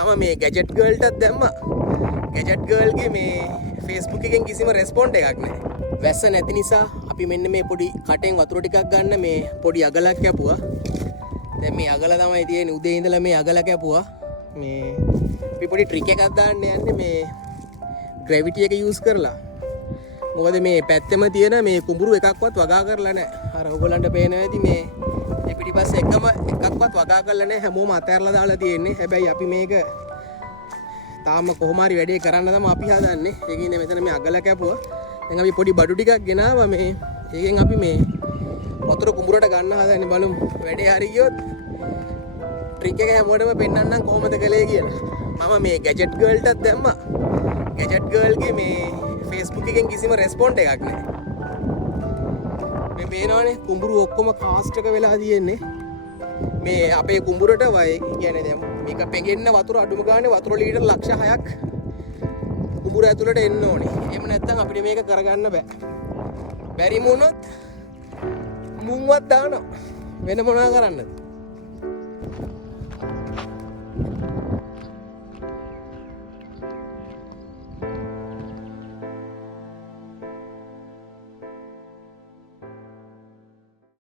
මම මේ ගැජට් ගර්ල්ටත් දැම්ම ගැජට් ගර්ල්ගේ මේ ෆේස්බුක් එකෙන් කිසිම රෙස්පොන්ඩ් එකක් නැහැ. වැස්ස නැති නිසා අපි මෙන්න මේ පොඩි කටෙන් වතුර ටිකක් ගන්න මේ පොඩි අගලක් කැපුවා. දැන් මේ අගල තමයි තියෙන්නේ. උදේ ඉඳලා මේ අගල කැපුවා. මේ අපි පොඩි ට්‍රික් එකක් දාන්න යන්නේ මේ ග්‍රැවිටි එක යූස් කරලා. මොකද මේ පැත්තෙම තියෙන මේ කුඹුරු එකක්වත් වගා කරලා නැහැ. අර ඔයගලන්ට පේනවා ඇති මේ පිටිපස්ස එකක්වත් වගා කරලා නැහැ. හැමෝම අතහැරලා දාලා තියෙන්නේ. හැබැයි අපි මේක තාම කොහොම හරි වැඩේ කරන්න තමයි අපි හදන්නේ. ඒකින් මෙතන මේ අගල කැපුවා. දැන් අපි පොඩි බඩු ටිකක් ගෙනාවා මේ. ඒකෙන් අපි මේ වතුර කුඹුරට ගන්න හදන්නේ බලමු. වැඩේ හරි ගියොත් ට්‍රික් එක හැමෝටම පෙන්නන්නම් කොහොමද කළේ කියලා. මම මේ ගැජට් ගර්ල්ටත් දැම්මා. ගැජට් ගර්ල්ගේ මේ ෆේස්බුක් එකෙන් කිසිම රෙස්පොන්ඩ් එකක් නැහැ. මේ පේනවනේ කුඹුරු ඔක්කොම කාස්ට් එක වෙලා තියෙන්නේ. මේ අපේ කුඹුරට වයි කියන්නේ දැන් මේක පෙඟෙන්න වතුර අඩුම ගානේ වතුර ලීටර් ලක්ෂ 6ක් කුඹුර ඇතුළට එන්න ඕනේ. එහෙම නැත්නම් අපිට මේක කරගන්න බෑ. බැරි වුණොත් මුංවත් දානවා. වෙන මොනවා කරන්නද?